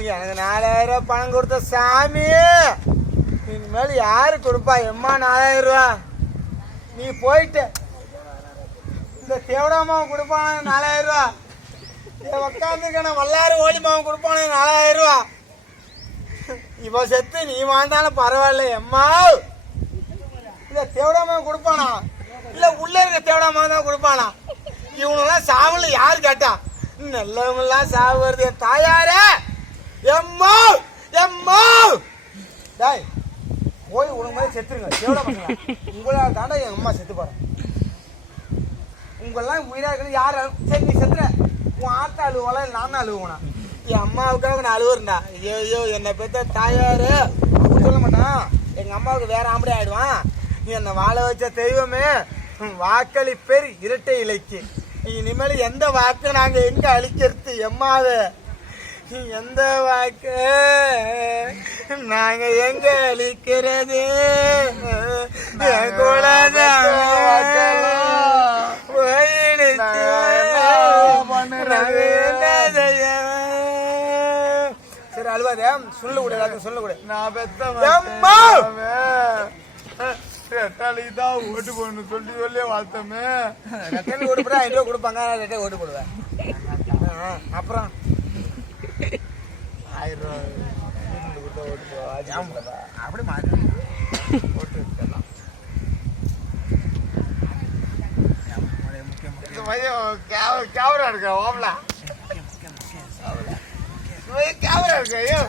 எனக்கு 4000 ரூபா பணம் கொடுத்த சாமி, இனிமேல் யாரு கொடுப்பா? எம்மா 4000 ரூபா நீ போயிட்டு இந்த தேவடாமாவை கொடுப்பான 4000 ரூபா, உட்காந்துருக்கான வல்லாறு ஓடி மாவன் கொடுப்பான 4000 ரூபா. இப்ப செத்து நீ வாழ்ந்தாலும் பரவாயில்ல எம்மா. இல்ல தேவடாமாவை கொடுப்பானா இல்ல உள்ள இருக்க தேவடாமாவை தான் கொடுப்பானா? இவனெல்லாம் சாவுல யாரு கேட்டா? நல்லவங்க எல்லாம் சாவு வருது தாயாரே. எம்மா எம்மா டாய் போய் உனக்கு மாதிரி செத்துருங்க. தேவடாமா உங்களா தாண்டா என் அம்மா செத்து போறேன். உங்களெல்லாம் உயிரா இருக்கிறது யாரு? சரி நீ செத்துற, உன் ஆத்தா அழுவல நானும் அழுவுனா? என் அம்மாவுக்காக நான் அழுவுறேன்டா. ஐயோ என்னை பெற்ற தாயாரு அப்படி சொல்ல மாட்டான். எங்க அம்மாவுக்கு வேற ஆம்படி ஆயிடுவான். நீ என்னை வாழ வச்ச தெய்வமே, வாக்களி பேர் இரட்டை இலைக்கு. இனிமேல் எந்த வாக்கு நாங்க எங்க அழிக்கிறது எம்மாவே? எந்த வாக்கு நாங்க எங்க அழிக்கிறது? சரி அழுவாதே, சொல்ல கூட எல்லாத்தையும் சொல்ல கூட. நான் தான் ஓட்டு போடணும் சொல்லி சொல்லி வாழ்த்தமே. ரெட்டை ஓட்டு போட 5 ரூபா கொடுப்பாங்க, ரெட்டை ஓட்டு போடுவேன். அப்புறம் 1000 ரூபா ஓட்டு போவா அப்படி மாறி ஓட்டு எடுத்துடலாம். கேமரா இருக்க ஓம்ல கேமரா இருக்க. ஐயோ